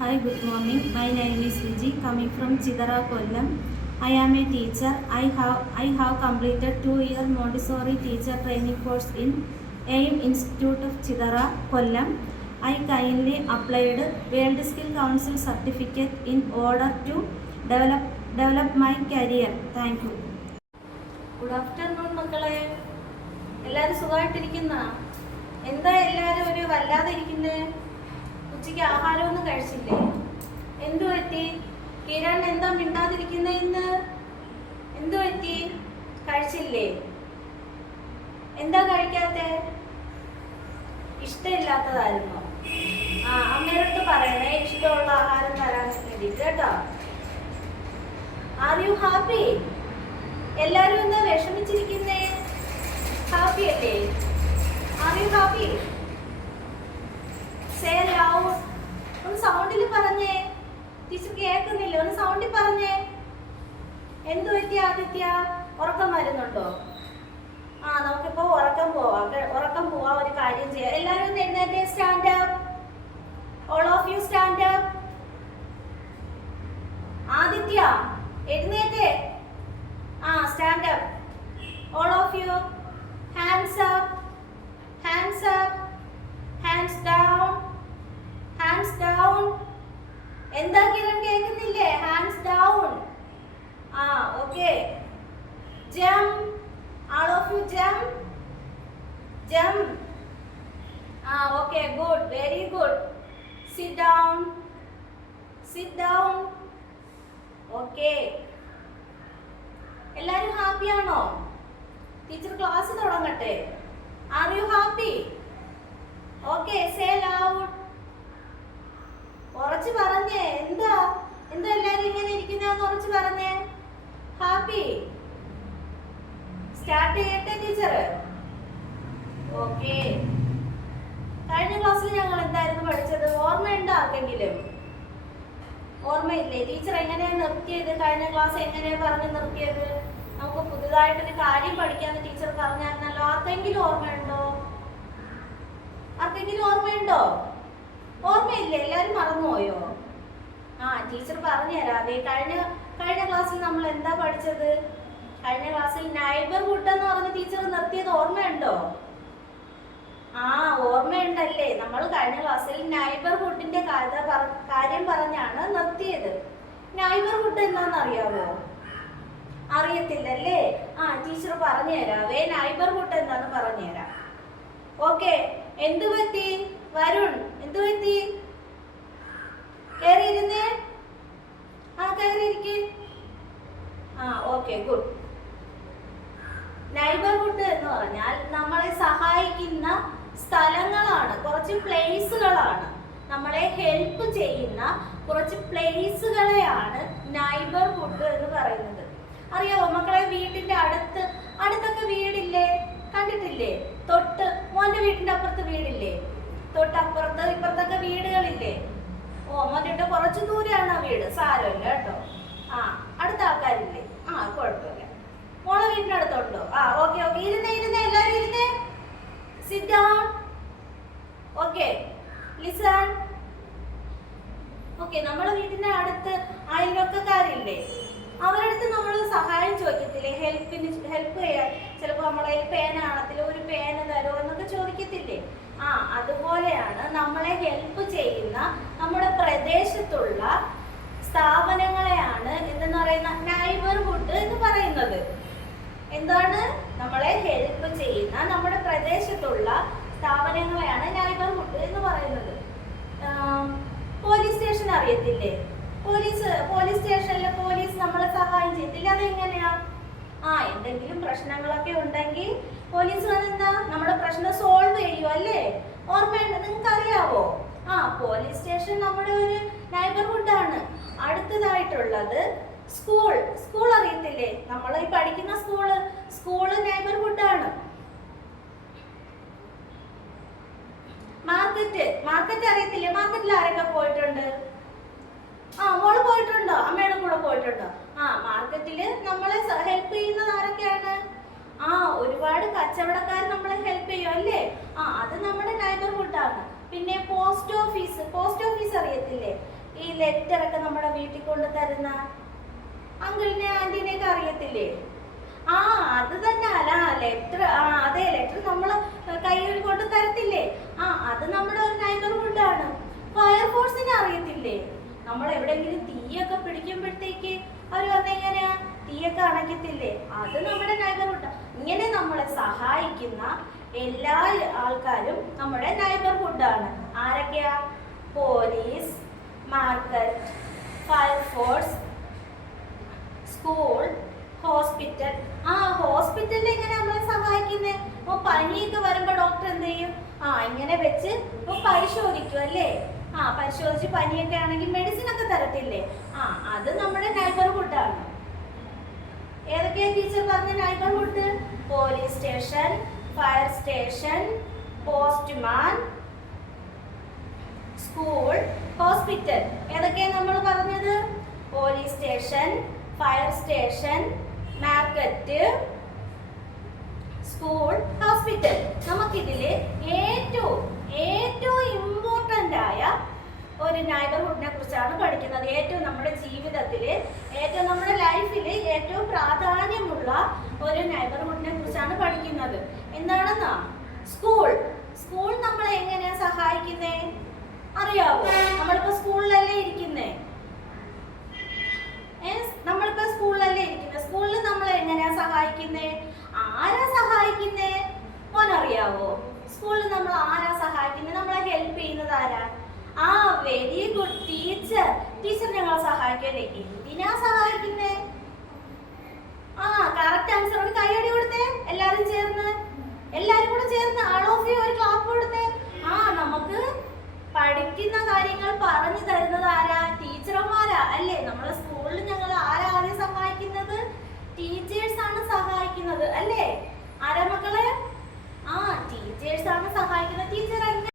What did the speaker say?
Hi, good morning. My name is Viji, coming from Chidara, Kollam. I am a teacher. I have completed 2-year Montessori teacher training course in AIM Institute of Chidara, Kollam. I kindly applied World Skill Council certificate in order to develop my career. Thank you. Good afternoon മക്കളെ. എല്ലാവരും സുഖമായിട്ടിരിക്കുന്ന? എന്താ എല്ലാവരും ഒരു വല്ലാതെ ഇരിക്കുന്നേ? ഉച്ചയ്ക്ക് ആഹാരമൊന്നും കഴിച്ചില്ലേ? എന്തു പറ്റി? കിരൺ എന്താ മിണ്ടാതിരിക്കുന്നേ ഇന്ന്? എന്തു പറ്റി? കഴിച്ചില്ലേ? എന്താ കഴിക്കാത്തെ? ഇഷ്ടമില്ലാത്തതായിരുന്നോ? അമ്മയുടെ അടുത്ത് പറയണേ ഇഷ്ടമുള്ള ആഹാരം തരാൻ വേണ്ടിയിട്ട് കേട്ടോ. Are you happy? എല്ലാരും എന്താ വിഷമിച്ചിരിക്കുന്നേ? ഹാപ്പി അല്ലേ? Are you happy? Say loud. ഒന്ന് സൗണ്ടിൽ പറഞ്ഞേ. ടീച്ചർ കേൾക്കുന്നില്ല, ഒന്ന് സൗണ്ടിൽ പറഞ്ഞേ. എന്തു പറ്റി ആദിത്യ? ഉറക്കം വരുന്നുണ്ടോ? നമുക്കിപ്പോ ഉറക്കം പോവാ. ഒരു കാര്യം ചെയ്യാം. എല്ലാവരും ഒന്ന് എഴുന്നേറ്റേ. Stand up. All of you stand up. Aditya എഴുന്നേറ്റേ. Stand up. All of you. Hands up. Hands up. Hands down. Hands down. എന്താ കിരൺ കേൾക്കുന്നില്ലേ? Hands down. Okay. Jump. All of you jump. Jump. Okay, good. Very good. Sit down. Sit down. Okay. എല്ലാരും ഹാപ്പിയാണോ? Teacher class തുടങ്ങട്ടെ. Are you happy? Okay, say loud. ഉറച്ചു പറഞ്ഞേ. എന്താ എല്ലാരും ഇങ്ങനെ ഇരിക്കുന്നതെന്ന് ഉറച്ചു പറഞ്ഞേ. ഹാപ്പി? സ്റ്റാർട്ട് ചെയ്യട്ടെ ടീച്ചർ? ഓക്കെ. കഴിഞ്ഞ ക്ലാസ്സിൽ ഞങ്ങൾ എന്തായിരുന്നു പഠിച്ചത്? ഓർമ്മയുണ്ടോ ആർക്കെങ്കിലും? ഓർമ്മയില്ലേ? ടീച്ചർ എങ്ങനെയാ നിർത്തിയത്? കഴിഞ്ഞ ക്ലാസ് എങ്ങനെയാ പറഞ്ഞ് നിർത്തിയത്? നമുക്ക് പുതുതായിട്ടൊരു കാര്യം പഠിക്കാന്ന് ടീച്ചർ പറഞ്ഞായിരുന്നല്ലോ. ആർക്കെങ്കിലും ഓർമ്മയുണ്ടോ? ഓർമ്മയില്ലേ? എല്ലാരും മറന്നുപോയോ? ടീച്ചർ പറഞ്ഞുതരാവേ. കഴിഞ്ഞ ക്ലാസ്സിൽ നമ്മൾ എന്താ പഠിച്ചത്? കഴിഞ്ഞ ക്ലാസ്സിൽ നൈബർഹുഡ് എന്ന് പറഞ്ഞ് ടീച്ചർ നിർത്തിയത് ഓർമ്മയുണ്ടോ? ഓർമ്മയുണ്ടല്ലേ? നമ്മൾ കഴിഞ്ഞ ക്ലാസ്സിൽ നൈബർഹുഡിന്റെ കാര്യം പറഞ്ഞാണ് നിർത്തിയത്. നൈബർഹുഡ് എന്താണെന്ന് അറിയാവോ? അറിയത്തില്ലല്ലേ? ടീച്ചർ പറഞ്ഞു തരാവേ. നൈബർഹുഡ് എന്താന്ന് പറഞ്ഞു തരാം. ഓക്കെ. എന്തു പറ്റി? വരുൺ എന്തു പറ്റി? കയറിയിരുന്നേ. കയറിയിരിക്കെ. Okay, good. നൈബർഹുഡ് എന്ന് പറഞ്ഞാൽ നമ്മളെ സഹായിക്കുന്ന സ്ഥലങ്ങളാണ്, കുറച്ച് പ്ലേസുകളാണ്. നമ്മളെ ഹെൽപ്പ് ചെയ്യുന്ന കുറച്ച് പ്ലേസുകളെയാണ് നൈബർഹുഡ് എന്ന് പറയുന്നത്. അറിയാവോ മക്കളെ? വീട്ടിന്റെ അടുത്തൊക്കെ വീടില്ലേ? കണ്ടിട്ടില്ലേ? മോന്റെ വീട്ടിന്റെ അപ്പുറത്ത് വീടില്ലേ? തൊട്ടപ്പുറത്ത് ഇപ്പുറത്തൊക്കെ വീടുകളില്ലേ? മോന്റെ കുറച്ച് ദൂരെയാണ് ആ വീട്. സാരമില്ല കേട്ടോ. അടുത്ത ആൾക്കാരില്ലേ? കുഴപ്പമില്ല. മോളെ വീട്ടിനടുത്തുണ്ടോ? ഓക്കെ. ഇരുന്നേ. എല്ലാവരും ഇരുന്നേ. Sit down. Okay. Listen. Okay. നമ്മളെ വീട്ടിന്റെ അടുത്ത് അയൽവക്കക്കാരില്ലേ? അവരടുത്ത് നമ്മൾ സഹായം ചോദിക്കത്തില്ലേ? ഹെൽപ്പ് ചെയ്യാൻ. ചിലപ്പോൾ നമ്മളെ പേന കാണത്തില്ല, ഒരു പേന തരുമോ എന്നൊക്കെ ചോദിക്കത്തില്ലേ? അതുപോലെയാണ് നമ്മളെ ഹെൽപ്പ് ചെയ്യുന്ന നമ്മുടെ പ്രദേശത്തുള്ള സ്ഥാപനങ്ങളെയാണ് എന്തെന്ന് പറയുന്ന നൈബർഹുഡ് എന്ന് പറയുന്നത്. എന്താണ്? നമ്മളെ ഹെൽപ്പ് ചെയ്യുന്ന നമ്മുടെ പ്രദേശത്തുള്ള സ്ഥാപനങ്ങളെയാണ് നൈബർഹുഡ് എന്ന് പറയുന്നത്. പോലീസ് സ്റ്റേഷൻ അറിയത്തില്ലേ? പോലീസ് സ്റ്റേഷനിൽ പോലീസ് നമ്മളെ സഹായം ചെയ്യത്തില്ല. അതെങ്ങനെയാ? എന്തെങ്കിലും പ്രശ്നങ്ങളൊക്കെ ഉണ്ടെങ്കിൽ പോലീസ് വന്നെന്താ നമ്മുടെ പ്രശ്നം സോൾവ് ചെയ്യും അല്ലേ? ഓർമ്മയുണ്ട്? നിങ്ങൾക്ക് അറിയാവോ? പോലീസ് സ്റ്റേഷൻ നമ്മുടെ ഒരു നൈബർഹുഡ് ആണ്. അടുത്തതായിട്ടുള്ളത് സ്കൂൾ അറിയത്തില്ലേ? നമ്മൾ ഈ പഠിക്കുന്ന സ്കൂള് നൈബർഹുഡ് ആണ്. മാർക്കറ്റ് അറിയത്തില്ലേ? മാർക്കറ്റിൽ ആരൊക്കെ പോയിട്ടുണ്ട്? മോള് പോയിട്ടുണ്ടോ? അമ്മയുടെ കൂടെ പോയിട്ടുണ്ടോ? മാർക്കറ്റില് നമ്മളെ ഹെൽപ്പ് ചെയ്യുന്നത് ആരൊക്കെയാണ്? ഒരുപാട് കച്ചവടക്കാർ നമ്മളെ ഹെൽപ്പ് ചെയ്യും അല്ലേ? അത് നമ്മുടെ നൈബർഹുഡ് ആണ്. പിന്നെ പോസ്റ്റ് ഓഫീസ് അറിയത്തില്ലേ? ഈ ലെറ്റർ ഒക്കെ നമ്മുടെ വീട്ടിൽ കൊണ്ട് തരുന്ന അങ്കിളിനെ ആന്റീനെയൊക്കെ അറിയത്തില്ലേ? ആ അത് തന്നെ അല്ല ലെറ്റർ. ആ അതെ, ലെറ്റർ നമ്മൾ കയ്യിൽ കൊണ്ട് തരത്തില്ലേ? ആ അത് നമ്മുടെ ഒരു നൈബർഹുഡ് ആണ്. ഫയർഫോഴ്സിനെ അറിയത്തില്ലേ? നമ്മൾ എവിടെയെങ്കിലും തീയൊക്കെ പിടിക്കുമ്പോഴത്തേക്ക് അവർ വന്നെങ്ങനെയാ തീയൊക്കെ അണയ്ക്കത്തില്ലേ? അത് നമ്മുടെ നൈബർഹുഡ്. ഇങ്ങനെ നമ്മളെ സഹായിക്കുന്ന എല്ലാ ആൾക്കാരും നമ്മുടെ നൈബർഹുഡ് ആണ്. ആരൊക്കെയാ? Police, market, fire force, school, hospital. ആ ഹോസ്പിറ്റലിൽ എങ്ങനെ നമ്മളെ സഹായിക്കുന്നേ? അപ്പൊ പനിയൊക്കെ വരുമ്പോ ഡോക്ടർ എന്ത് ചെയ്യും? ഇങ്ങനെ വെച്ച് പരിശോധിക്കും അല്ലേ? പരിശോധിച്ച് പനിയൊക്കെ ആണെങ്കിൽ മെഡിസിൻ ഒക്കെ തരത്തില്ലേ? അത് നമ്മുടെ നൈബർഹുഡ് ആണ്. ഏതൊക്കെയാ ടീച്ചർ പറഞ്ഞ neighbourhood? Police station, fire station, postman, school, hospital. ഏതൊക്കെയാ നമ്മൾ പറഞ്ഞത്? Police station, fire station, market, school, hospital. നമുക്കിതില് ഏറ്റവും ഇമ്പോർട്ടൻ്റ് ആയ ഒരു നൈബർഹുഡിനെ കുറിച്ചാണ് പഠിക്കുന്നത്. ഏറ്റവും നമ്മുടെ ജീവിതത്തില്, ഏറ്റവും നമ്മുടെ ലൈഫില് ഏറ്റവും പ്രാധാന്യമുള്ള ഒരു നൈബർഹുഡിനെ കുറിച്ചാണ് പഠിക്കുന്നത്. എന്താണെന്നാ? സ്കൂൾ. സ്കൂൾ നമ്മളെ എങ്ങനെയാ സഹായിക്കുന്നേ? അറിയാവോ? നമ്മളിപ്പോ സ്കൂളിലല്ലേ ഇരിക്കുന്നേ? നമ്മളിപ്പോ സ്കൂളിലല്ലേ ഇരിക്കുന്നത്. സ്കൂളിൽ നമ്മളെ എങ്ങനെയാ സഹായിക്കുന്നേ? ആരാ സഹായിക്കുന്നേ? മോനറിയാവോ? സ്കൂളിൽ നമ്മൾ ആരാ സഹായിക്കുന്നത്? നമ്മളെ ഹെൽപ്പ് ചെയ്യുന്നത് ആരാ? Very good, teacher. ടീച്ചർ ഞങ്ങളെ സഹായിക്കല്ലേ? എന്തിനാ സഹായിക്കുന്നേ? Correct answer. ഒരു കൈയടി കൊടുത്തേ എല്ലാരും കൂടെ ചേർന്ന് ആൾ ഓഫ് യു ഒരു ക്ലാപ്പ് കൊടുത്തേ. നമുക്ക് പഠിക്കുന്ന കാര്യങ്ങൾ പറഞ്ഞു തരുന്നത് ആരാ? ടീച്ചർമാരാ അല്ലേ? നമ്മളെ സ്കൂളിൽ ഞങ്ങൾ ആരാ സഹായിക്കുന്നത്? ടീച്ചേഴ്സ് ആണ് സഹായിക്കുന്നത് അല്ലേ? ആരാ മക്കളെ?